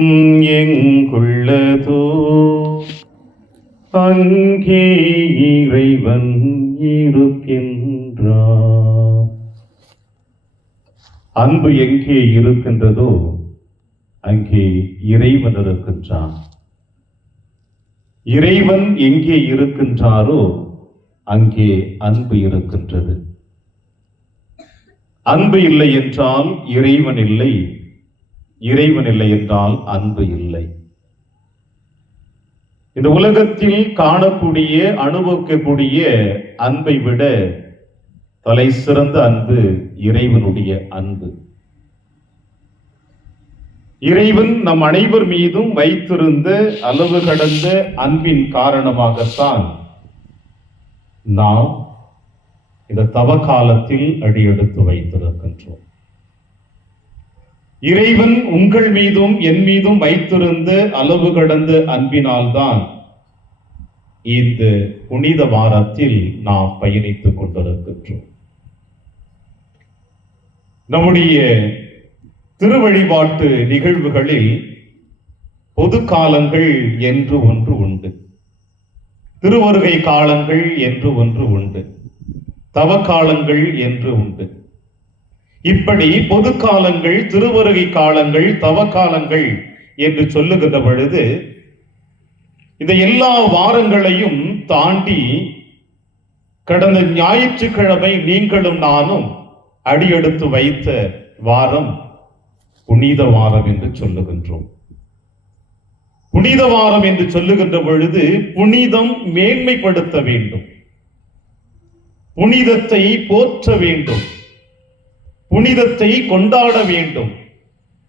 எங்குள்ளதோ அங்கே இறைவன் இருக்கின்றார். அன்பு எங்கே இருக்கின்றதோ அங்கே இறைவன் இருக்கின்றான். இறைவன் எங்கே இருக்கின்றாரோ அங்கே அன்பு இருக்கின்றது. அன்பு இல்லை என்றால் இறைவன் இல்லை, இறைவன் இல்லை என்றால் அன்பு இல்லை. இந்த உலகத்தில் காணக்கூடிய அனுபவிக்கக்கூடிய அன்பை விட தலை சிறந்த அன்பு இறைவனுடைய அன்பு. இறைவன் நம் அனைவர் மீதும் வைத்திருந்த அளவு கடந்த அன்பின் காரணமாகத்தான் நாம் இந்த தவ காலத்தில் அடியெடுத்து வைத்திருக்கின்றோம். இறைவன் உங்கள் மீதும் என் மீதும் வைத்திருந்த அளவு கடந்த அன்பினால்தான் இந்த புனித வாரத்தில் நாம் பயணித்துக் கொண்டிருக்கின்றோம். நம்முடைய திருவழிபாட்டு நிகழ்வுகளில் பொது காலங்கள் என்று ஒன்று உண்டு, திருவருகை காலங்கள் என்று ஒன்று உண்டு, தவ காலங்கள் என்று உண்டு. இப்படி பொது காலங்கள், திருவருகை காலங்கள், தவ காலங்கள் என்று சொல்லுகின்ற பொழுது இந்த எல்லா வாரங்களையும் தாண்டி கடந்த ஞாயிற்றுக்கிழமை நீங்களும் நானும் அடியெடுத்து வைத்த வாரம் புனித வாரம் என்று சொல்லுகின்றோம். புனித வாரம் என்று சொல்லுகின்ற பொழுது புனிதம் மேன்மைப்படுத்த வேண்டும், புனிதத்தை போற்ற வேண்டும், புனிதத்தை கொண்டாட வேண்டும்,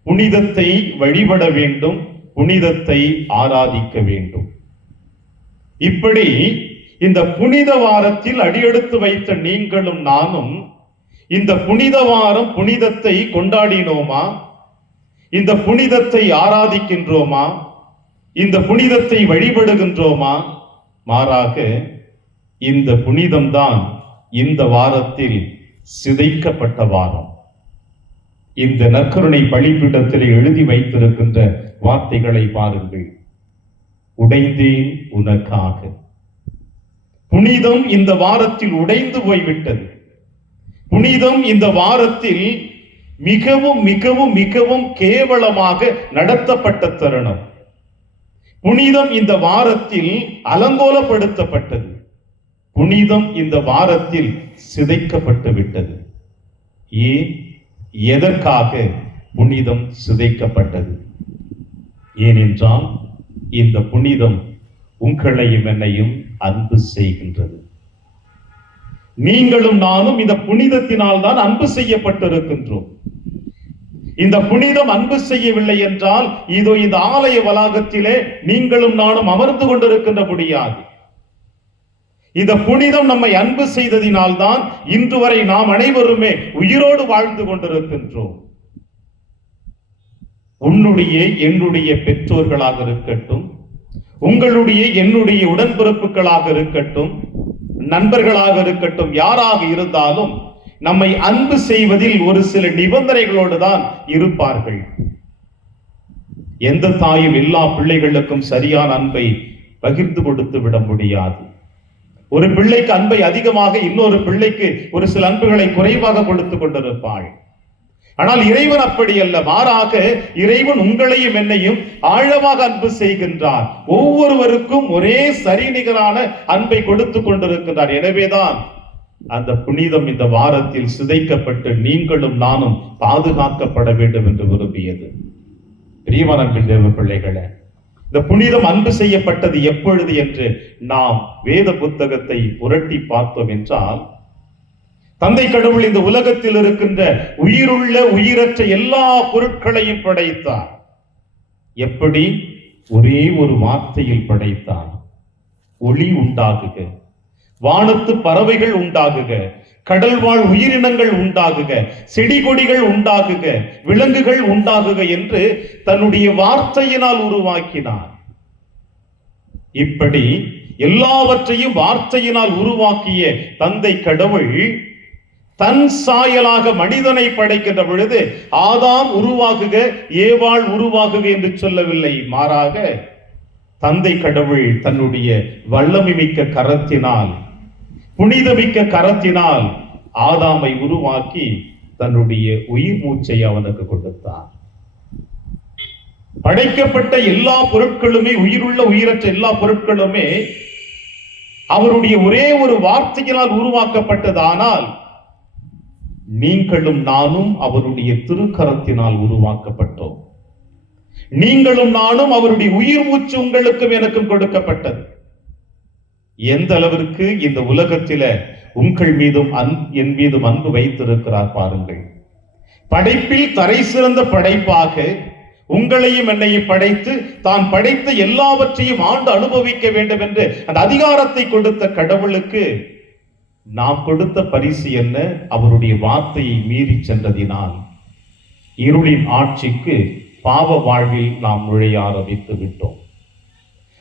புனிதத்தை வழிபட வேண்டும், புனிதத்தை ஆராதிக்க வேண்டும். இப்படி இந்த புனித வாரத்தில் அடியெடுத்து வைத்த நீங்களும் நானும் இந்த புனித வாரம் புனிதத்தை கொண்டாடினோமா? இந்த புனிதத்தை ஆராதிக்கின்றோமா? இந்த புனிதத்தை வழிபடுகின்றோமா? மாறாக இந்த புனிதம்தான் இந்த வாரத்தில் சிதைக்கப்பட்ட வாரம். இந்த நற்கருணை பலிபீடத்தில் எழுதி வைத்திருக்கின்ற வார்த்தைகளை பாருங்கள். உடைந்தேன் உனக்காக. புனிதம் இந்த வாரத்தில் உடைந்து போய்விட்டது. புனிதம் இந்த வாரத்தில் மிகவும் மிகவும் மிகவும் கேவலமாக நடத்தப்பட்ட தருணம். புனிதம் இந்த வாரத்தில் அலங்கோலப்படுத்தப்பட்டது. புனிதம் இந்த வாரத்தில் சிதைக்கப்பட்டு விட்டது. ஏன், எதற்காக புனிதம் சிதைக்கப்பட்டது? ஏனென்றால் இந்த புனிதம் உங்களையும் என்னையும் அன்பு செய்கின்றது. நீங்களும் நானும் இந்த புனிதத்தினால் தான் அன்பு செய்யப்பட்டிருக்கின்றோம். இந்த புனிதம் அன்பு செய்யவில்லை என்றால் இதோ இந்த ஆலய வளாகத்திலே நீங்களும் நானும் அமர்ந்து கொண்டிருக்கின்ற முடியாது. இந்த புனிதம் நம்மை அன்பு செய்ததினால்தான் இன்று வரை நாம் அனைவருமே உயிரோடு வாழ்ந்து கொண்டிருக்கின்றோம். உன்னுடைய என்னுடைய பெற்றோர்களாக இருக்கட்டும், உங்களுடைய என்னுடைய உடன்பிறப்புகளாக இருக்கட்டும், நண்பர்களாக இருக்கட்டும், யாராக இருந்தாலும் நம்மை அன்பு செய்வதில் ஒரு சில நிபந்தனைகளோடு தான் இருப்பார்கள். எந்த தாயும் எல்லா பிள்ளைகளுக்கும் சரியான அன்பை பகிர்ந்து கொடுத்து விட முடியாது. ஒரு பிள்ளைக்கு அன்பை அதிகமாக, இன்னொரு பிள்ளைக்கு ஒரு சில அன்புகளை குறைவாக கொடுத்து கொண்டிருப்பாள். ஆனால் இறைவன் அப்படி அல்ல. மாறாக இறைவன் உங்களையும் என்னையும் ஆழமாக அன்பு செய்கின்றார். ஒவ்வொருவருக்கும் ஒரே சரிநிகரான அன்பை கொடுத்து கொண்டிருக்கின்றார். எனவேதான் அந்த புனிதம் இந்த வாரத்தில் சிதைக்கப்பட்டு நீங்களும் நானும் பாதுகாக்கப்பட வேண்டும் என்று விரும்பியது. பிரியமான தேவ பிள்ளைகளே, இந்த புனிதம் அன்பு செய்யப்பட்டது எப்பொழுது என்று நாம் வேத புத்தகத்தை புரட்டி பார்த்தோம் என்றால், தந்தை கடவுள் இந்த உலகத்தில் இருக்கின்ற உயிருள்ள உயிரற்ற எல்லா பொருட்களையும் படைத்தார். எப்படி? ஒரே ஒரு வார்த்தையில் படைத்தார். ஒளி உண்டாகுக, வானத்து பறவைகள் உண்டாகுக, கடல் வாழ் உயிரினங்கள் உண்டாகுக, செடி கொடிகள் உண்டாகுக, விலங்குகள் உண்டாகுக என்று தன்னுடைய வார்த்தையினால் உருவாக்கினார். இப்படி எல்லாவற்றையும் வார்த்தையினால் உருவாக்கிய தந்தை கடவுள் தன் சாயலாக மனிதனை படைக்கின்ற பொழுது ஆதாம் உருவாகுக ஏவாள் உருவாகுக என்று சொல்லவில்லை. மாறாக தந்தை கடவுள் தன்னுடைய வல்லமை மிக்க கரத்தினால், புனிதமிக்க கரத்தினால் ஆதாமை உருவாக்கி தன்னுடைய உயிர் மூச்சை அவனுக்கு கொடுத்தார். படைக்கப்பட்ட எல்லா பொருட்களுமே, உயிருள்ள உயிரற்ற எல்லா பொருட்களுமே அவருடைய ஒரே ஒரு வார்த்தையினால் உருவாக்கப்பட்டது. ஆனால் நீங்களும் நானும் அவருடைய திருக்கரத்தினால் உருவாக்கப்பட்டோம். நீங்களும் நானும் அவருடைய உயிர் மூச்சு உங்களுக்கும் எனக்கும் கொடுக்கப்பட்டது. எந்த அளவிற்கு இந்த உலகத்தில உங்கள் மீதும் என் மீதும் அன்பு வைத்திருக்கிறார் பாருங்கள். படைப்பில் தரை சிறந்த படைப்பாக உங்களையும் என்னையும் படைத்து தான் படைத்த எல்லாவற்றையும் ஆண்டு அனுபவிக்க வேண்டும் என்று அந்த அதிகாரத்தை கொடுத்த கடவுளுக்கு நாம் கொடுத்த பரிசு என்ன? அவருடைய வார்த்தையை மீறி சென்றதினால் இருளின் ஆட்சிக்கு, பாவ வாழ்வில் நாம் நுழைய ஆரம்பித்து விட்டோம்.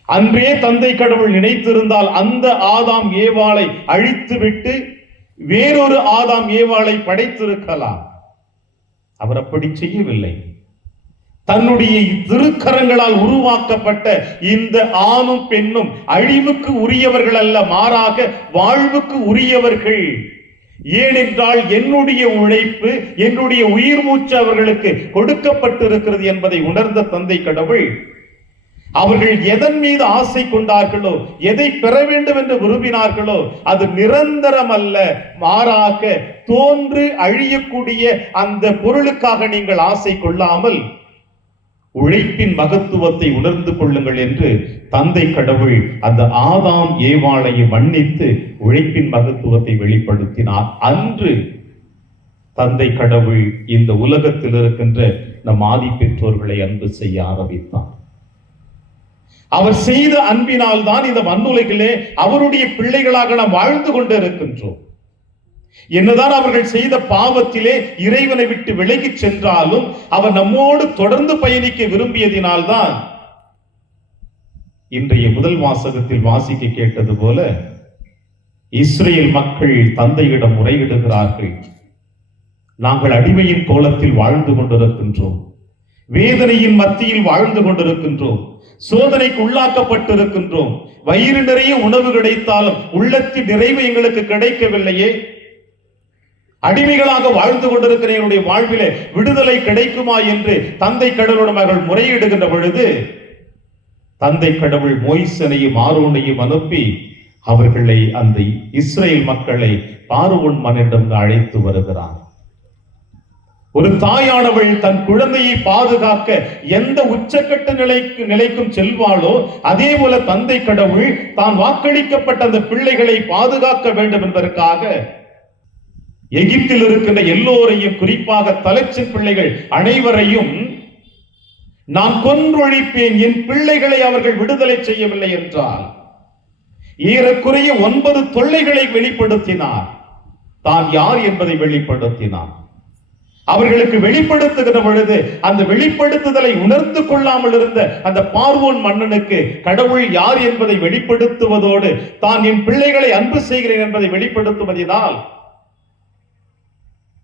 அன்றே தந்தை கடவுள் நினைத்திருந்தால் அந்த ஆதாம் ஏவாளை அழித்து விட்டு வேறொரு ஆதாம் ஏவாளை படைத்திருக்கலாம். அவர் அப்படி செய்யவில்லை. தன்னுடைய திருக்கரங்களால் உருவாக்கப்பட்ட இந்த ஆணும் பெண்ணும் அழிவுக்கு உரியவர்கள் அல்ல, மாறாக வாழ்வுக்கு உரியவர்கள். ஏனென்றால் என்னுடைய உழைப்பு, என்னுடைய உயிர் மூச்சு அவர்களுக்கு கொடுக்கப்பட்டிருக்கிறது என்பதை உணர்ந்த தந்தை கடவுள் அவர்கள் எதன் மீது ஆசை கொண்டார்களோ, எதை பெற வேண்டும் என்று விரும்பினார்களோ அது நிரந்தரம் அல்ல, மாறாக தோன்று அழியக்கூடிய அந்த பொருளுக்காக நீங்கள் ஆசை கொள்ளாமல் உழைப்பின் மகத்துவத்தை உணர்ந்து கொள்ளுங்கள் என்று தந்தை கடவுள் அந்த ஆதாம் ஏவாளை மன்னித்து உழைப்பின் மகத்துவத்தை வெளிப்படுத்தினார். அன்று தந்தை கடவுள் இந்த உலகத்தில் இருக்கின்ற நம் ஆதி பெற்றோர்களை அன்பு செய்ய ஆரம்பித்தார். அவர் செய்த அன்பினால் தான் இந்த மண்ணுலகிலே அவருடைய பிள்ளைகளாக நாம் வாழ்ந்து கொண்டு இருக்கின்றோம். என்னதான் அவர்கள் செய்த பாவத்திலே இறைவனை விட்டு விலகி சென்றாலும் அவர் நம்மோடு தொடர்ந்து பயணிக்க விரும்பியதினால்தான் இன்றைய முதல் வாசகத்தில் வாசிக்க கேட்டது போல இஸ்ரேல் மக்கள் தந்தையிடம் முறையிடுகிறார்கள். நாங்கள் அடிமையின் கோலத்தில் வாழ்ந்து கொண்டிருக்கின்றோம், வேதனையின் மத்தியில் வாழ்ந்து கொண்டிருக்கின்றோம், சோதனைக்கு உள்ளாக்கப்பட்டிருக்கின்றோம், வயிறு நிறைய உணவு கிடைத்தாலும் உள்ளத்தின் நிறைவு எங்களுக்கு கிடைக்கவில்லையே, அடிமைகளாக வாழ்ந்து கொண்டிருக்கிற என்னுடைய வாழ்விலே விடுதலை கிடைக்குமா என்று தந்தை கடவுளிடம் அவர்கள் முறையிடுகின்ற பொழுது தந்தை கடவுள் மோய்சனையும் ஆரோனையும் அனுப்பி அவர்களை, அந்த இஸ்ரேல் மக்களை பார்வோன் மன்னிடம் அழைத்து வருகிறார். ஒரு தாயானவள் தன் குழந்தையை பாதுகாக்க எந்த உச்சக்கட்ட நிலைக்கும் செல்வாளோ அதே போல தந்தை கடவுள் தான் வாக்களிக்கப்பட்ட அந்த பிள்ளைகளை பாதுகாக்க வேண்டும் என்பதற்காக எகிப்தில் இருக்கின்ற எல்லோரையும், குறிப்பாக தலைச்சின் பிள்ளைகள் அனைவரையும் நான் கொன்றொழிப்பேன், என் பிள்ளைகளை அவர்கள் விடுதலை செய்யவில்லை என்றால் ஏறக்குறைய 9 தொல்லைகளை வெளிப்படுத்தினார். தான் யார் என்பதை வெளிப்படுத்தினார். அவர்களுக்கு வெளிப்படுத்துகிற பொழுது அந்த வெளிப்படுத்துதலை உணர்ந்து கொள்ளாமல் இருந்த அந்த பார்வோன் மன்னனுக்கு கடவுள் யார் என்பதை வெளிப்படுத்துவதோடு தான் என் பிள்ளைகளை அன்பு செய்கிறேன் என்பதை வெளிப்படுத்துவதினால்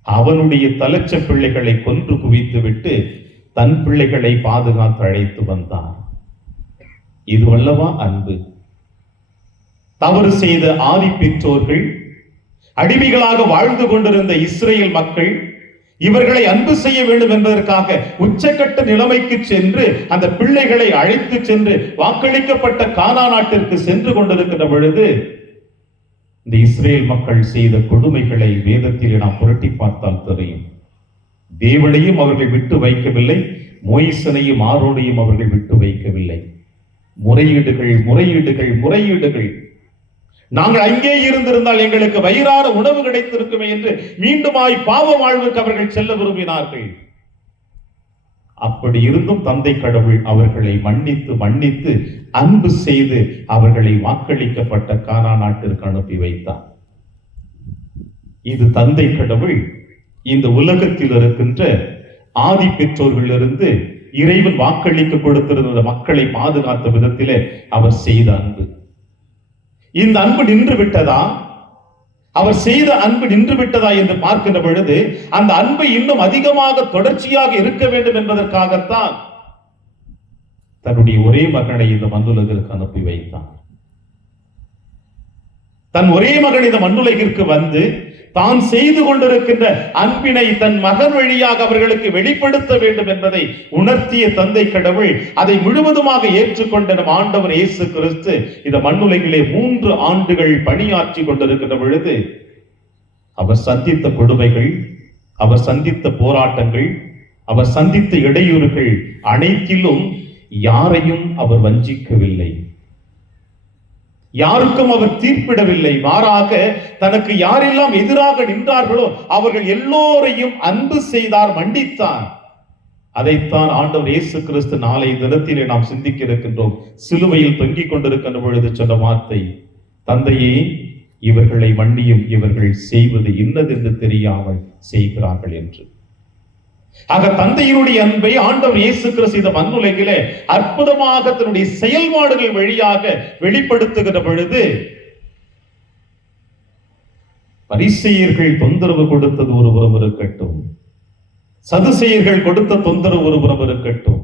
அவனுடைய தலைச்ச பிள்ளைகளை கொன்று குவித்து விட்டு தன் பிள்ளைகளை பாதுகாத்து அழைத்து வந்தார். இது அல்லவா அன்பு? தவறு செய்த ஆதி பெற்றோர்கள், அடிமைகளாக வாழ்ந்து கொண்டிருந்த இஸ்ரேல் மக்கள் இவர்களை அன்பு செய்ய வேண்டும் என்பதற்காக உச்சக்கட்ட நிலைமைக்கு சென்று அந்த பிள்ளைகளை அழைத்து சென்று வாக்களிக்கப்பட்ட கானான் நாட்டிற்கு சென்று கொண்டிருக்கின்ற பொழுது இந்த இஸ்ரேல் மக்கள் செய்த கொடுமைகளை வேதத்தில் நாம் புரட்டி பார்த்தால் தெரியும். தேவனையும் அவர்கள் விட்டு வைக்கவில்லை, மோய்சனையும் ஆரோனையும் அவர்கள் விட்டு வைக்கவில்லை. முறையீடுகள் முறையீடுகள் முறையீடுகள். நாங்கள் அங்கே இருந்திருந்தால் எங்களுக்கு வயிறார உணவு கிடைத்திருக்குமே என்று மீண்டுமாய் பாவ வாழ்வுக்கு அவர்கள் செல்ல விரும்பினார்கள். அப்படி இருந்தும் தந்தை கடவுள் அவர்களை மன்னித்து மன்னித்து அன்பு செய்து அவர்களை வாக்களிக்கப்பட்ட கானான் நாட்டிற்கு அனுப்பி வைத்தார். இது தந்தை கடவுள் இந்த உலகத்தில் இருக்கின்ற ஆதி பெற்றோர்களிலிருந்து இறைவன் வாக்களிக்க கொடுத்திருந்த மக்களை பாதுகாத்த விதத்திலே அவர் செய்த அன்பு. இந்த அன்பு நின்று விட்டதா? அவர் செய்த அன்பு நின்று விட்டதா என்று பார்க்கின்ற பொழுது அந்த அன்பை இன்னும் அதிகமாக தொடர்ச்சியாக இருக்க வேண்டும் என்பதற்காகத்தான் தன்னுடைய ஒரே மகனை இந்த மண்ணுலகிற்கு அனுப்பி வைத்தார். தன் ஒரே மகன் இந்த மண்ணுலகிற்கு வந்து தான் செய்து கொண்டிருக்கின்ற அன்பினை தன் மகன் வழியாக அவர்களுக்கு வெளிப்படுத்த வேண்டும் என்பதை உணர்த்திய தந்தை கடவுள் அதை முழுவதுமாக ஏற்றுக்கொண்ட நம் ஆண்டவர் இயேசு கிறிஸ்து இந்த மண்ணுலகிலே 3 ஆண்டுகள் பணியாற்றி கொண்டிருக்கின்ற பொழுது அவர் சந்தித்த கொடுமைகள், அவர் சந்தித்த போராட்டங்கள், அவர் சந்தித்த இடையூறுகள் அனைத்திலும் யாரையும் அவர் வஞ்சிக்கவில்லை, யாருக்கும் அவர் தீர்ப்பிடவில்லை. மாறாக தனக்கு யாரெல்லாம் எதிராக நின்றார்களோ அவர்கள் எல்லோரையும் அன்பு செய்தார், மன்னித்தார். அதைத்தான் ஆண்டவர் இயேசு கிறிஸ்து நாளை தினத்திலே நாம் சிந்திக்க இருக்கின்றோம். சிலுவையில் தொங்கிக் கொண்டிருக்கின்ற பொழுது சொன்ன வார்த்தை, தந்தையே இவர்களை மன்னியும், இவர்கள் செய்வது இன்னதென்று தெரியாமல் செய்கிறார்கள் என்று. ஆக தந்தையினுடைய அன்பை ஆண்டவர் இயேசு கிறிஸ்து இந்த மண்ணுலகிலே அற்புதமாக தன்னுடைய செயல்பாடுகள் வழியாக வெளிப்படுத்துகிற பொழுது பரிசேயர்கள் தொந்தரவு கொடுத்தது ஒரு புறம் இருக்கட்டும், சதுசேயர்கள் கொடுத்த தொந்தரவு ஒரு புறம் இருக்கட்டும்,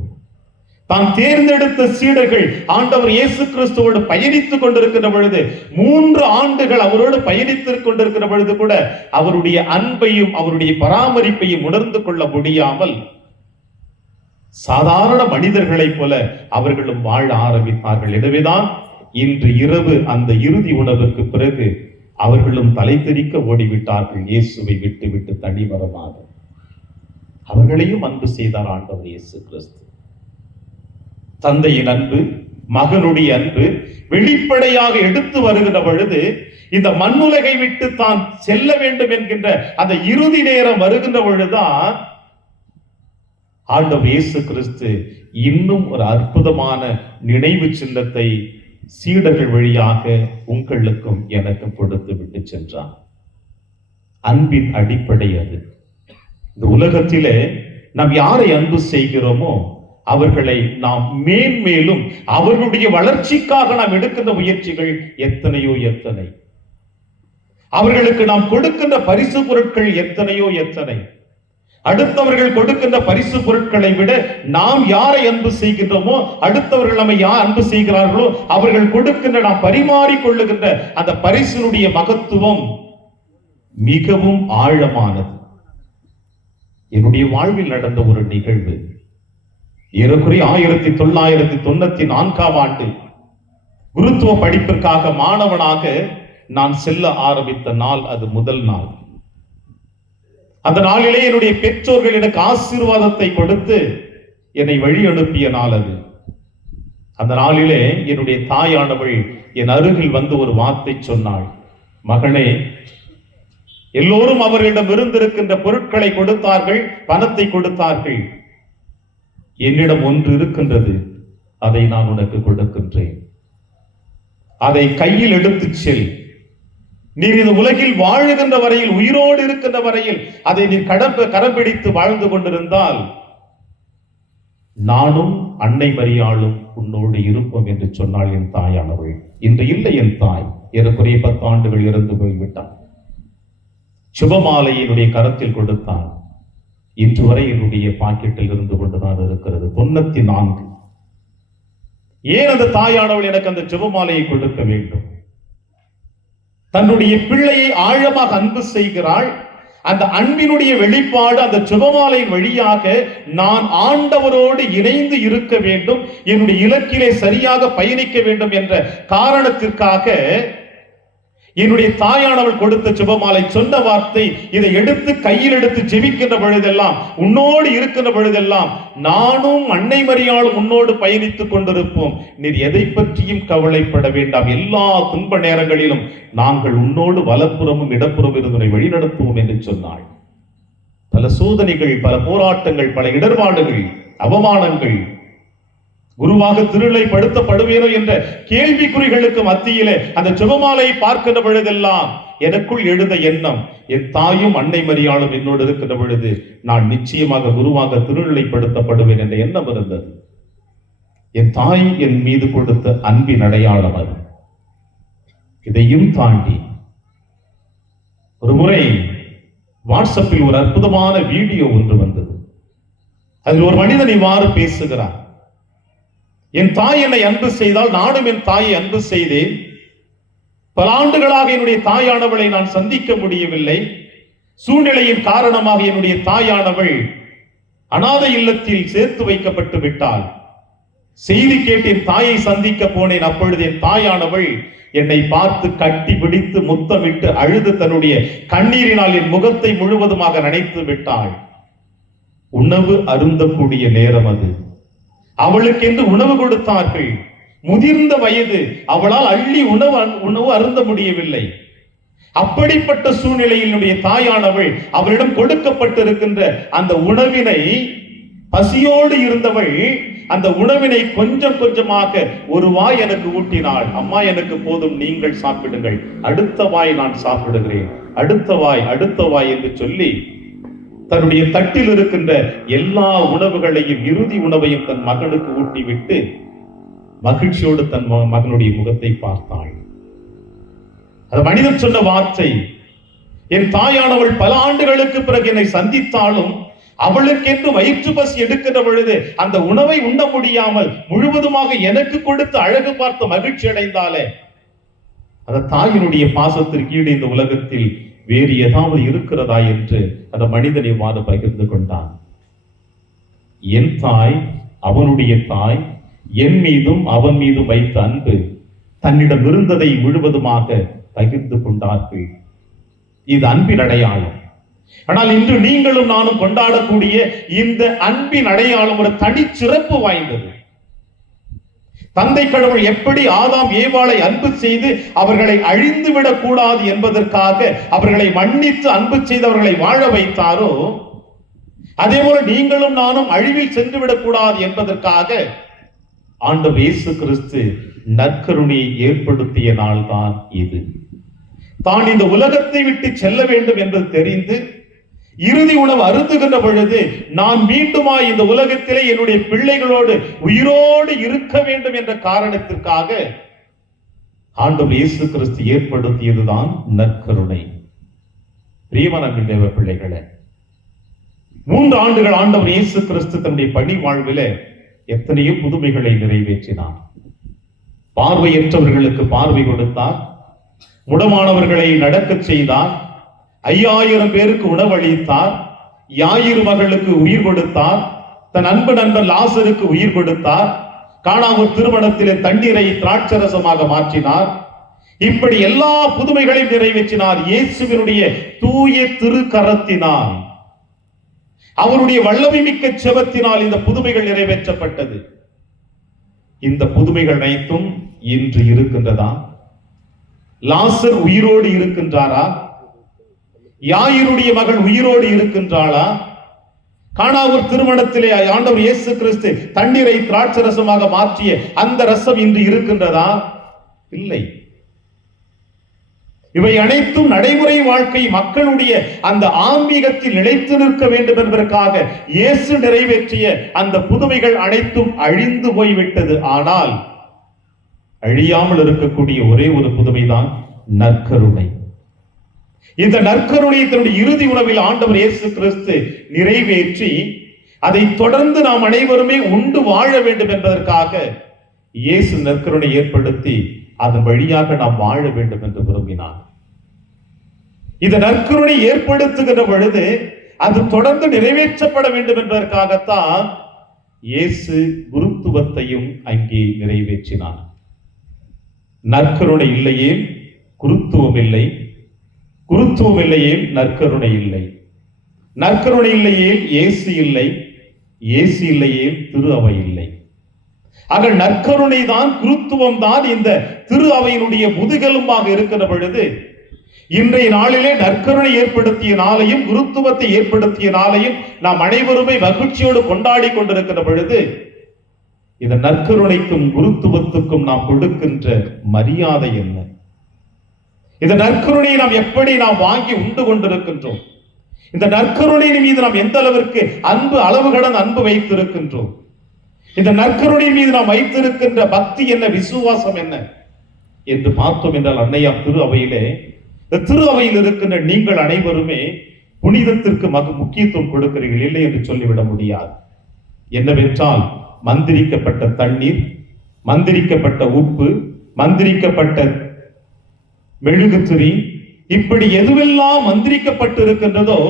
தான் தேர்ந்தெடுத்த சீடர்கள் ஆண்டவர் இயேசு கிறிஸ்துவோடு பயணித்துக் கொண்டிருக்கிற பொழுது 3 ஆண்டுகள் அவரோடு பயணித்துக் கொண்டிருக்கிற பொழுது கூட அவருடைய அன்பையும் அவருடைய பராமரிப்பையும் உணர்ந்து கொள்ள முடியாமல் சாதாரண மனிதர்களைப் போல அவர்களும் வாழ ஆரம்பித்தார்கள். எனவேதான் இன்று இரவு அந்த இறுதி உணவுக்கு பிறகு அவர்களும் தலை தெறிக்க ஓடிவிட்டார்கள், இயேசுவை விட்டு விட்டு தனிமரமாக. அவர்களையும் அன்பு செய்தார் ஆண்டவர் இயேசு கிறிஸ்து. தந்தையின் அன்பு, மகனுடைய அன்பு வெளிப்படையாக எடுத்து வருகிற பொழுது இந்த மண்ணுலகை விட்டு தான் செல்ல வேண்டும் என்கின்ற அந்த இறுதி நேரம் வருகின்ற பொழுதுதான் ஆண்டவர் இயேசு கிறிஸ்து இன்னும் ஒரு அற்புதமான நினைவு சின்னத்தை சீடர்கள் வழியாக உங்களுக்கும் எனக்கும் கொடுத்து விட்டு சென்றார். அன்பின் அடிப்படை அது. இந்த உலகத்திலே நாம் யாரை அன்பு செய்கிறோமோ அவர்களை நாம் மேன்மேலும் அவர்களுடைய வளர்ச்சிக்காக நாம் எடுக்கின்ற முயற்சிகள் எத்தனையோ எத்தனை, அவர்களுக்கு நாம் கொடுக்கின்ற பரிசு பொருட்கள் எத்தனையோ எத்தனை. அடுத்தவர்கள் கொடுக்கின்ற பரிசு பொருட்களை விட நாம் யாரை அன்பு செய்கின்றோமோ, அடுத்தவர்கள் நம்மை யார் அன்பு செய்கிறார்களோ அவர்கள் கொடுக்கின்ற நாம் பரிமாறிக்கொள்ளுகின்ற அந்த பரிசினுடைய மகத்துவம் மிகவும் ஆழமானது. என்னுடைய வாழ்வில் நடந்த ஒரு நிகழ்வு, ஏறக்குறைய 1994 ஆண்டு குருத்துவ படிப்பிற்காக மாணவனாக நான் செல்ல ஆரம்பித்த நாள். அது முதல் நாள். அந்த நாளிலே என்னுடைய பெற்றோர்கள் எனக்கு ஆசீர்வாதத்தை கொடுத்து என்னை வழி அனுப்பிய நாள் அது. அந்த நாளிலே என்னுடைய தாயானவள் என் அருகில் வந்து ஒரு வார்த்தை சொன்னாள், மகனே, எல்லோரும் அவர்களிடம் இருந்திருக்கின்ற பொருட்களை கொடுத்தார்கள், பணத்தை கொடுத்தார்கள், என்னிடம் ஒன்று இருக்கின்றது, அதை நான் உனக்கு கொடுக்கின்றேன், அதை கையில் எடுத்துச் செல். நீர் இந்த உலகில் வாழுகின்ற வரையில், உயிரோடு இருக்கின்ற வரையில் அதை நீர் கரம் பிடித்து வாழ்ந்து கொண்டிருந்தால் நானும் அன்னை மரியாளும் உன்னோடு இருப்போம் என்று சொன்னாள் என் தாயானவள். இன்று இல்லை என் தாய், ஏறக்குறைய 10 ஆண்டுகள் இறந்து போய்விட்டார். சுபமாலையினுடைய கரத்தில் கொடுத்தார். இன்று வரை என்னுடைய பாக்கெட்டில் இருந்து கொண்டுதான் இருக்கிறது. 94. ஏன் அந்த தாயானவள் எனக்கு அந்த ஜெபமாலையை கொடுக்க வேண்டும்? தன்னுடைய பிள்ளையை ஆழமாக அன்பு செய்கிறாள். அந்த அன்பினுடைய வெளிப்பாடு அந்த ஜெபமாலையின் வழியாக நான் ஆண்டவரோடு இணைந்து இருக்க வேண்டும், என்னுடைய இலக்கிலே சரியாக பயணிக்க வேண்டும் என்ற காரணத்திற்காக என்னுடைய தாயானவள் கொடுத்த ஜெபமாலை சொன்ன வார்த்தை, இதை எடுத்து கையில் எடுத்து ஜெபிக்கின்ற பொழுதெல்லாம், உன்னோடு இருக்கின்ற பொழுதெல்லாம் நானும் அன்னை மரியாளும் உன்னோடு பயணித்துக் கொண்டிருப்போம், நீர் எதை பற்றியும் கவலைப்பட வேண்டாம், எல்லா துன்ப நேரங்களிலும் நாங்கள் உன்னோடு வலப்புறமும் இடப்புறம் இருந்தனை வழிநடத்துவோம் என்று சொன்னாள். பல சோதனைகள், பல போராட்டங்கள், பல இடர்பாடுகள், அவமானங்கள், குருவாக திருநிலைப்படுத்தப்படுவேனோ என்ற கேள்விக்குறிகளுக்கு மத்தியிலே அந்த ஜெபமாலையை பார்க்கின்ற பொழுதெல்லாம் எனக்குள் எழுத எண்ணம், என் தாயும் அன்னை மரியாளும் என்னோடு இருக்கின்ற பொழுது நான் நிச்சயமாக குருவாக திருநிலைப்படுத்தப்படுவேன் என்ற எண்ணம் இருந்தது. என் தாய் என் மீது கொடுத்த அன்பின் அடையாளம் அது. இதையும் தாண்டி ஒரு முறை வாட்ஸ்அப்பில் ஒரு அற்புதமான வீடியோ ஒன்று வந்தது. அதில் ஒரு மனிதன் இவ்வாறு பேசுகிறார்: என் தாய் என்னை அன்பு செய்தால் நானும் என் தாயை அன்பு செய்தேன். பல ஆண்டுகளாக என்னுடைய தாயானவளை நான் சந்திக்க முடியவில்லை. சூழ்நிலையின் காரணமாக என்னுடைய தாயானவள் அநாதை இல்லத்தில் சேர்த்து வைக்கப்பட்டு விட்டாள். செய்தி கேட்டு என் தாயை சந்திக்க போனேன். அப்பொழுது என் தாயானவள் என்னை பார்த்து கட்டி பிடித்து முத்தமிட்டு அழுது தன்னுடைய கண்ணீரினால் என் முகத்தை முழுவதுமாக நனைத்து விட்டாள். உணவு அருந்தக்கூடிய நேரம் அது. அவளுக்கு என்று உணவு கொடுத்தார்கள். முதிர்ந்த வயது, அவளால் அள்ளி உணவு அருந்த முடியவில்லை. அப்படிப்பட்ட சூழ்நிலையினுடைய தாயானவள் அவளிடம் கொடுக்கப்பட்டிருக்கின்ற அந்த உணவினை, பசியோடு இருந்தவள் அந்த உணவினை கொஞ்சம் கொஞ்சமாக ஒரு வாய் எனக்கு ஊட்டினாள். அம்மா, எனக்கு போதும், நீங்கள் சாப்பிடுங்கள், அடுத்த வாய் நான் சாப்பிடுகிறேன், அடுத்த வாய் என்று சொல்லி தன்னுடைய தட்டில் இருக்கின்ற எல்லா உணவுகளையும், இறுதி உணவையும் தன் மகனுக்கு ஊட்டிவிட்டு மகிழ்ச்சியோடு தன் மகனுடைய முகத்தை பார்த்தாள். அந்த மனிதன் சொன்ன வார்த்தை: என் தாயானவள் பல ஆண்டுகளுக்கு பிறகு என்னை சந்தித்தாலும் அவளுக்கென்று வயிற்று பசி எடுக்கின்ற பொழுது அந்த உணவை உண்ண முடியாமல் முழுவதுமாக எனக்கு கொடுத்து அழகு பார்த்து மகிழ்ச்சி அடைந்தாலே, அந்த தாயினுடைய பாசத்திற்கு ஈடு இந்த உலகத்தில் வேறு ஏதாவது இருக்கிறதா என்று அந்த மனிதன் இவ்வாறு பகிர்ந்து கொண்டான். என் தாய், அவனுடைய தாய் என் மீதும் அவன் மீதும் வைத்த அன்பு, தன்னிடம் இருந்ததை முழுவதுமாக பகிர்ந்து கொண்டார்கள். இது அன்பின் அடையாளம். ஆனால் இன்று நீங்களும் நானும் கொண்டாடக்கூடிய இந்த அன்பின் அடையாளம் ஒரு தனிச்சிறப்பு வாய்ந்தது. தந்தை கடவுள் எப்படி ஆதாம் ஏவாளை அன்பு செய்து அவர்களை அழிந்து விடக் கூடாது என்பதற்காக அவர்களை மன்னித்து அன்பு செய்து அவர்களை வாழ வைத்தாரோ, அதே போல நீங்களும் நானும் அழிவில் சென்று விடக்கூடாது என்பதற்காக ஆண்டவர் இயேசு கிறிஸ்து நற்கருணையை ஏற்படுத்திய நாள்தான் இது. தான் இந்த உலகத்தை விட்டு செல்ல வேண்டும் என்று தெரிந்து இறுதி உணவு அருந்துகின்ற பொழுது, நான் மீண்டுமா இந்த உலகத்திலே என்னுடைய பிள்ளைகளோடு உயிரோடு இருக்க வேண்டும் என்ற காரணத்திற்காக ஆண்டவர் இயேசு கிறிஸ்து ஏற்படுத்தியதுதான் நற்கருணை. பிரியமான தேவ பிள்ளைகளே, 3 ஆண்டுகள் ஆண்டவர் இயேசு கிறிஸ்து தன்னுடைய பணி வாழ்விலே எத்தனையோ புதுமைகளை நிறைவேற்றினார். பார்வையற்றவர்களுக்கு பார்வை கொடுத்தார். முடமானவர்களை நடக்க செய்தார். 5000 பேருக்கு உணவளித்தார். யாயிரு மகளுக்கு உயிர் கொடுத்தார். தன் அன்பு நண்பர் லாசருக்கு உயிர் கொடுத்தார். காணாமூர் திருமணத்திலே தண்ணீரை திராட்சரசமாக மாற்றினார். இப்படி எல்லா புதுமைகளையும் நிறைவேற்றினார். இயேசுவினுடைய தூய திருக்கரத்தினால், அவருடைய வல்லமை மிக்க செபத்தினால் இந்த புதுமைகள் நிறைவேற்றப்பட்டது. இந்த புதுமைகள் அனைத்தும் இன்று இருக்கின்றதா? லாசர் உயிரோடு இருக்கின்றாரா? யாயிருடைய மகள் உயிரோடு இருக்கின்றாளா? காணாவூர் திருமணத்திலே ஆண்டவர் இயேசு கிறிஸ்து தண்ணீரை திராட்சரசமாக மாற்றிய அந்த ரசம் இன்று இருக்கின்றதா? இல்லை. இவை அனைத்தும் நடைமுறை வாழ்க்கை மக்களுடைய அந்த ஆன்மீகத்தில் நிலைத்து நிற்க வேண்டும் என்பதற்காக இயேசு நிறைவேற்றிய அந்த புதுமைகள் அனைத்தும் அழிந்து போய்விட்டது. ஆனால் அழியாமல் இருக்கக்கூடிய ஒரே ஒரு புதுமைதான் நற்கருணை. இந்த நற்கருணையை தன்னுடைய இறுதி உணவில் ஆண்டவர் இயேசு கிறிஸ்து நிறைவேற்றி அதை தொடர்ந்து நாம் அனைவருமே உண்டு வாழ வேண்டும் என்பதற்காக இயேசு நற்கருணை ஏற்படுத்தி அதன் வழியாக நாம் வாழ வேண்டும் என்று விரும்பினார். இந்த நற்கருணை ஏற்படுத்துகின்ற பொழுது அது தொடர்ந்து நிறைவேற்றப்பட வேண்டும் என்பதற்காகத்தான் இயேசு குருத்துவத்தையும் அங்கே நிறைவேற்றினார். நற்கருணை இல்லையே குருத்துவம் இல்லை, குருத்துவம் இல்லையே நற்கருணை இல்லை, நற்கருணை இல்லையே இயேசு இல்லை, இயேசு இல்லையே திரு அவை இல்லை. ஆக நற்கருணை தான், குருத்துவம் தான் இந்த திரு அவையினுடைய முதுகெலும்பாக இருக்கிற பொழுது, இன்றைய நாளிலே நற்கருணை ஏற்படுத்திய நாளையும் குருத்துவத்தை ஏற்படுத்திய நாளையும் நாம் அனைவருமே மகிழ்ச்சியோடு கொண்டாடி கொண்டிருக்கிற பொழுது, இந்த நற்கருணைக்கும் குருத்துவத்துக்கும் நாம் கொடுக்கின்ற மரியாதை என்ன? இந்த நற்கருணையை நாம் எப்படி நாம் வாங்கி உண்டு கொண்டிருக்கின்றோம்? இந்த நற்கருணையின் மீது நாம் எந்த அளவிற்கு அளவு கடந்த அன்பு வைத்திருக்கின்றோம்? இந்த நற்கருணை மீது நாம் வைத்திருக்கின்ற பக்தி என்ன, விசுவாசம் என்ன என்று பார்த்தோம் என்றால், அன்னையாம் திரு அவையிலே இந்த திரு அவையில் இருக்கின்ற நீங்கள் அனைவருமே புனிதத்திற்கு முக்கியத்துவம் கொடுக்கிறீர்கள் இல்லை என்று சொல்லிவிட முடியாது. என்னவென்றால் மந்திரிக்கப்பட்ட தண்ணீர், மந்திரிக்கப்பட்ட உப்பு, மந்திரிக்கப்பட்ட மெழுகுத்திரி, இப்படி எதுவெல்லாம் மந்திரிக்கப்பட்டிருக்கின்றதோ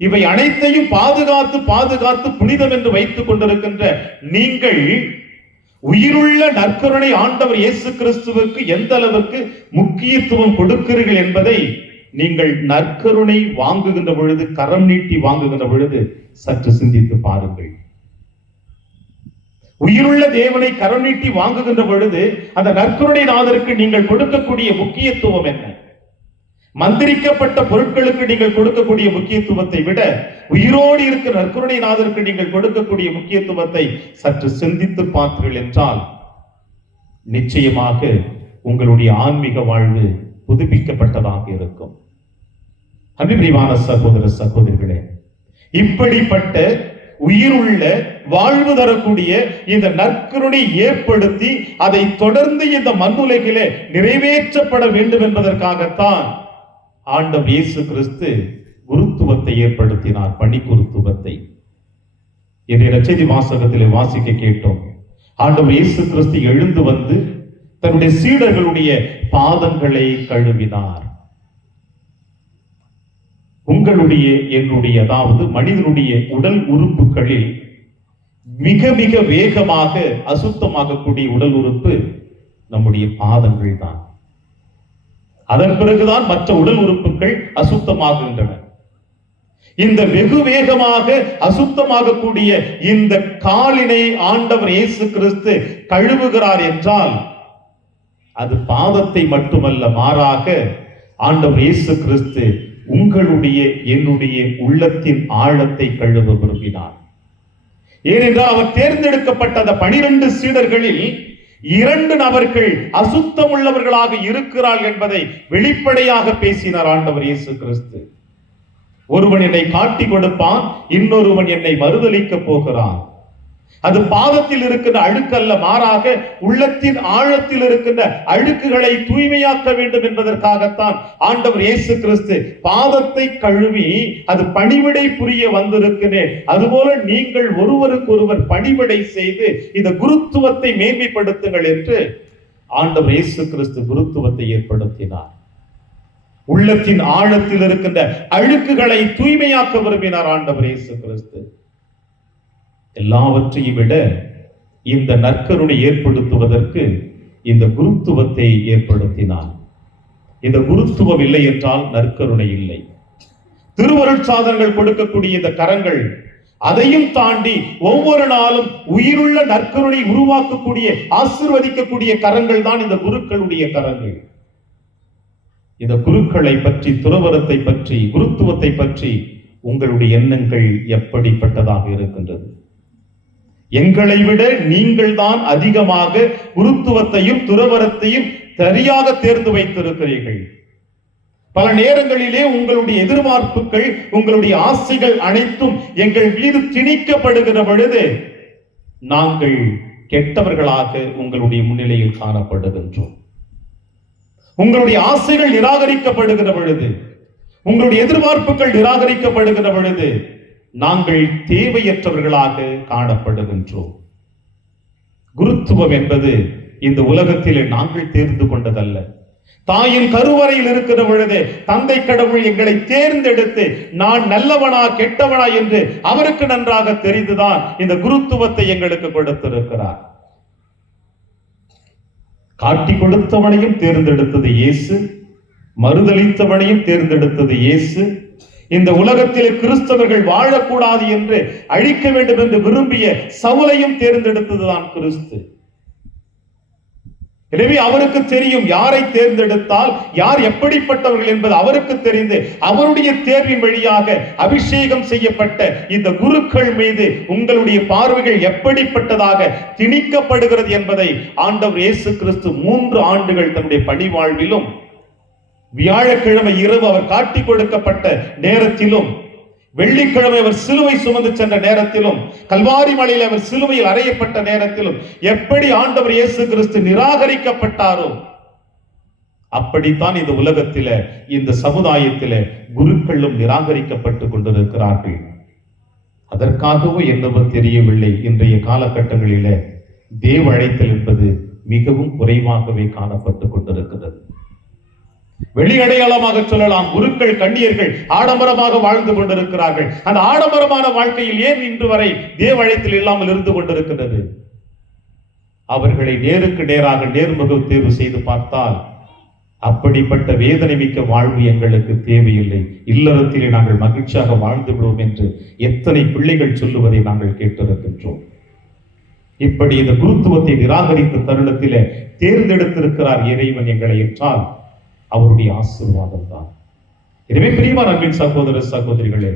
இவை அனைத்தையும் பாதுகாத்து பாதுகாத்து புனிதம் என்று வைத்துக் கொண்டிருக்கின்ற நீங்கள் உயிருள்ள நற்கருணை ஆண்டவர் இயேசு கிறிஸ்துவுக்கு எந்த அளவுக்கு முக்கியத்துவம் கொடுக்கிறீர்கள் என்பதை நீங்கள் நற்கருணை வாங்குகின்ற பொழுது, கரம் நீட்டி வாங்குகின்ற பொழுது சற்று சிந்தித்து பாருங்கள். உயிருள்ள தேவனை கரம் நீட்டி வாங்குகின்ற பொழுது அந்த நற்கருணை நாதருக்கு நீங்கள் கொடுக்கக்கூடிய முக்கியத்துவம் என்ன? மந்திரிக்கப்பட்ட பொருட்களுக்கு நீங்கள் கொடுக்கக்கூடிய முக்கியத்துவத்தை விட உயிரோடு இருக்கிற நற்கருணை நாதருக்கு நீங்கள் கொடுக்கக்கூடிய முக்கியத்துவத்தை சற்று சிந்தித்து பார்த்தீர்கள் என்றால் நிச்சயமாக உங்களுடைய ஆன்மீக வாழ்வு புதுப்பிக்கப்பட்டதாக இருக்கும். அன்பிற்குரிய சகோதர சகோதரிகளே, இப்படிப்பட்ட உயிருள்ள வாழ்வு தரக்கூடிய இந்த நற்கருணை ஏற்படுத்தி அதை தொடர்ந்து இந்த மண்ணுலகிலே நிறைவேற்றப்பட வேண்டும் என்பதற்காகத்தான் ஆண்டவர் இயேசு கிறிஸ்து குருத்துவத்தை ஏற்படுத்தினார். பணி குருத்துவத்தை இன்றைய நற்செய்தி வாசகத்திலே வாசிக்க கேட்டோம். ஆண்டவர் இயேசு கிறிஸ்து எழுந்து வந்து தன்னுடைய சீடர்களுடைய பாதங்களை கழுவினார். உங்களுடைய என்னுடைய, அதாவது மனிதனுடைய உடல் உறுப்புகளில் மிக மிக வேகமாக அசுத்தமாகக்கூடிய உடல் உறுப்பு நம்முடைய பாதங்கள் தான். அதன் பிறகுதான் மற்ற உடல் உறுப்புகள் அசுத்தமாகின்றன. இந்த வெகு வேகமாக அசுத்தமாகக்கூடிய இந்த காலினை ஆண்டவர் இயேசு கிறிஸ்து கழுவுகிறார் என்றால் அது பாதத்தை மட்டுமல்ல, மாறாக ஆண்டவர் இயேசு கிறிஸ்து உங்களுடைய என்னுடைய உள்ளத்தின் ஆழத்தை கழுவ விரும்பினார். ஏனென்றால் அவர் தேர்ந்தெடுக்கப்பட்ட அந்த 12 சீடர்களில் 2 நபர்கள் அசுத்தம் உள்ளவர்களாக இருக்கிறார்கள் என்பதை வெளிப்படையாக பேசினார் ஆண்டவர் இயேசு கிறிஸ்து. ஒருவன் என்னை காட்டி கொடுப்பான், இன்னொருவன் என்னை மறுதலிக்க போகிறான். அது பாதத்தில் இருக்கின்ற அழுக்கல்ல, மாறாக உள்ளத்தின் ஆழத்தில் இருக்கின்ற அழுக்குகளை தூய்மையாக்க வேண்டும் என்பதற்காகத்தான் ஆண்டவர் இயேசு கிறிஸ்து பாதத்தை கழுவி அது பணிவிடை புரிய வந்திருக்கிறேன். அதுபோல நீங்கள் ஒருவருக்கொருவர் பணிவிடை செய்து இந்த குருத்துவத்தை மேன்மைப்படுத்துங்கள் என்று ஆண்டவர் இயேசு கிறிஸ்து குருத்துவத்தை ஏற்படுத்தினார். உள்ளத்தின் ஆழத்தில் இருக்கின்ற அழுக்குகளை தூய்மையாக்க விரும்பினார் ஆண்டவர் இயேசு கிறிஸ்து. எல்லாவற்றையும் விட இந்த நற்கருணை ஏற்படுத்துவதற்கு இந்த குருத்துவத்தை ஏற்படுத்தினார். இந்த குருத்துவம் இல்லை என்றால் நற்கருணை இல்லை. திருவருட்சாதனங்கள் கொடுக்கக்கூடிய இந்த கரங்கள், அதையும் தாண்டி ஒவ்வொரு நாளும் உயிருள்ள நற்கருணை உருவாக்கக்கூடிய ஆசீர்வதிக்கக்கூடிய கரங்கள் தான் இந்த குருக்களுடைய கரங்கள். இந்த குருக்களை பற்றி, துறவரத்தை பற்றி, குருத்துவத்தை பற்றி உங்களுடைய எண்ணங்கள் எப்படிப்பட்டதாக இருக்கின்றது? எங்களை விட நீங்கள் தான் அதிகமாக குருத்துவத்தையும் துறவரத்தையும் சரியாக தேர்ந்து வைத்திருக்கிறீர்கள். பல நேரங்களிலே உங்களுடைய எதிர்பார்ப்புகள், உங்களுடைய ஆசைகள் அனைத்தும் எங்கள் மீது திணிக்கப்படுகிற பொழுது நாங்கள் கெட்டவர்களாக உங்களுடைய முன்னிலையில் காணப்படுகின்றோம். உங்களுடைய ஆசைகள் நிராகரிக்கப்படுகிற பொழுது, உங்களுடைய எதிர்பார்ப்புகள் நிராகரிக்கப்படுகிற பொழுது நாங்கள் தேவையற்றவர்களாக காணப்படுகின்றோம். குருத்துவம் என்பது இந்த உலகத்திலே நாங்கள் தேர்ந்து கொண்டதல்ல. தாயின் கருவறையில் இருக்கிற பொழுது தந்தை கடவுள் எங்களை தேர்ந்தெடுத்து நான் நல்லவனா கெட்டவனா என்று அவருக்கு நன்றாக தெரிந்துதான் இந்த குருத்துவத்தை எங்களுக்கு கொடுத்திருக்கிறார். காட்டி கொடுத்தவனையும் தேர்ந்தெடுத்தது இயேசு, மறுதளித்தவனையும் தேர்ந்தெடுத்தது இயேசு. இந்த உலகத்திலே கிறிஸ்தவர்கள் வாழக்கூடாது என்று அழிக்க வேண்டும் என்று விரும்பிய சவுலையும் தேர்ந்தெடுத்ததுதான் கிறிஸ்து. எனவே அவருக்கு தெரியும் யாரை தேர்ந்தெடுத்தால் யார் எப்படிப்பட்டவர்கள் என்பது அவருக்கு தெரிந்து அவருடைய தேர்வின் வழியாக அபிஷேகம் செய்யப்பட்ட இந்த குருக்கள் மீது உங்களுடைய பார்வைகள் எப்படிப்பட்டதாக திணிக்கப்படுகிறது என்பதை ஆண்டவர் இயேசு கிறிஸ்து 3 ஆண்டுகள் தன்னுடைய பணி வாழ்விலும், வியாழக்கிழமை இரவு அவர் காட்டி கொடுக்கப்பட்ட நேரத்திலும், வெள்ளிக்கிழமை அவர் சிலுவை சுமந்து சென்ற நேரத்திலும், கல்வாரி மலையில் அவர் சிலுவையில் அறையப்பட்ட நேரத்திலும் எப்படி ஆண்டவர் இயேசு கிறிஸ்து நிராகரிக்கப்பட்டாரோ அப்படித்தான் இந்த உலகத்தில, இந்த சமுதாயத்தில குருக்களும் நிராகரிக்கப்பட்டு கொண்டிருக்கிறார்கள். அதற்காகவோ என்னவோ தெரியவில்லை, இன்றைய காலகட்டங்களில தேவ அழைத்தல் என்பது மிகவும் குறைவாகவே காணப்பட்டு கொண்டிருக்கிறது. வெளி அடையாளமாக சொல்லலாம், குருக்கள் கண்ணியர்கள் ஆடம்பரமாக வாழ்ந்து கொண்டிருக்கிறார்கள். அந்த ஆடம்பரமான வாழ்க்கையில் ஏன் இன்று வரை தேவ அழைத்தல் இல்லாமல் இருந்து கொண்டிருக்கிறது? அவர்களை நேருக்கு நேராக நேர்முக தேர்வு செய்து பார்த்தால், அப்படிப்பட்ட வேதனை மிக்க வாழ்வு எங்களுக்கு தேவையில்லை, இல்லறத்திலே நாங்கள் மகிழ்ச்சியாக வாழ்ந்து விடுவோம் என்று எத்தனை பிள்ளைகள் சொல்லுவதை நாங்கள் கேட்டிருக்கின்றோம். இப்படி இந்த குருத்துவத்தை நிராகரித்த தருணத்திலே தேர்ந்தெடுத்திருக்கிறார் இறைவன் எங்களை என்றால் அவருடைய ஆசீர்வாதம் தான். எனவே பிரியமான அன்பின் சகோதர சகோதரிகளே,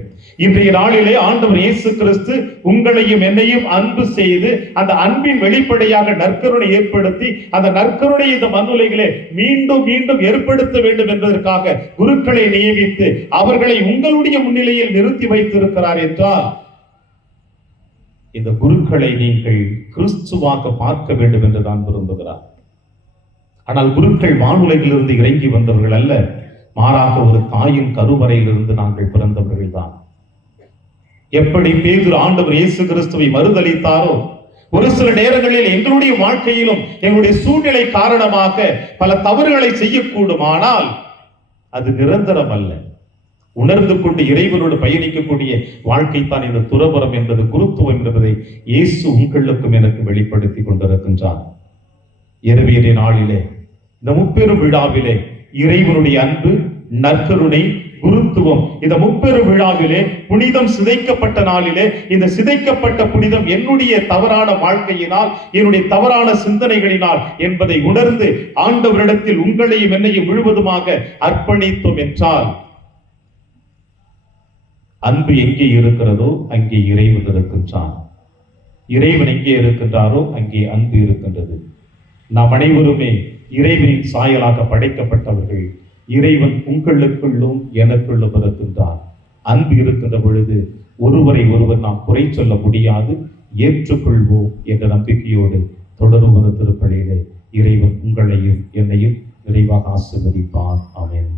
இன்றைய நாளிலே ஆண்டவர் இயேசு கிறிஸ்து உங்களையும் என்னையும் அன்பு செய்து அந்த அன்பின் வெளிப்படையாக நற்கருணை ஏற்படுத்தி அந்த நற்கருணை இந்த மண்ணுலகிலே மீண்டும் மீண்டும் ஏற்படுத்த வேண்டும் என்பதற்காக குருக்களை நியமித்து அவர்களை உங்களுடைய முன்னிலையில் நிறுத்தி வைத்திருக்கிறார் என்றால், இந்த குருக்களை நீங்கள் கிறிஸ்துவாக பார்க்க வேண்டும் என்று தான் விரும்புகிறார். ஆனால் குருக்கள் வானுலகிலிருந்து இறங்கி வந்தவர்கள் அல்ல, மாறாக ஒரு தாயின் கருவறையிலிருந்து நாங்கள் பிறந்தவர்கள் தான். எப்படி பேதுரு ஆண்டவர் இயேசு கிறிஸ்துவை மறுதலித்தாரோ, ஒரு சில நேரங்களில் எங்களுடைய வாழ்க்கையிலும் எங்களுடைய சூழ்நிலை காரணமாக பல தவறுகளை செய்யக்கூடும். ஆனால் அது நிரந்தரம் அல்ல. உணர்ந்து கொண்டு இறைவனோடு பயணிக்கக்கூடிய வாழ்க்கை தான் இந்த துறவரம் என்பது, குருத்துவம் என்பதை இயேசு உங்களுக்கும் எனக்கு வெளிப்படுத்தி கொண்டிருக்கின்றார். இரவியறி நாளிலே, இந்த முப்பெரும் விழாவிலே இறைவனுடைய அன்பு, நற்கருணை, குருத்துவம், இந்த முப்பெரும் விழாவிலே புனிதம் சிதைக்கப்பட்ட நாளிலே, இந்த சிதைக்கப்பட்ட புனிதம் என்னுடைய தவறான வாழ்க்கையினால், என்னுடைய தவறான சிந்தனைகளினால் என்பதை உணர்ந்து ஆண்டவரிடத்தில் உங்களையும் என்னையும் முழுவதுமாக அர்ப்பணித்தோம் என்றால், அன்பு எங்கே இருக்கிறதோ அங்கே இறைவன் இருக்கின்றான். இறைவன் எங்கே இருக்கின்றாரோ அங்கே அன்பு இருக்கின்றது. நாம் அனைவருமே இறைவனின் சாயலாக படைக்கப்பட்டவர்கள். இறைவன் உங்களுக்குள்ளும் எனக்குள்ளும் இருக்கின்றார். அன்பு இருக்கின்ற பொழுது ஒருவரை ஒருவர் நாம் குறை சொல்ல முடியாது, ஏற்றுக்கொள்வோம் என்ற நம்பிக்கையோடு தொடருவது திருப்பலியிலே இறைவன் உங்களையும் என்னையும் நிறைவாக ஆசீர்வதிப்பார். ஆமென்.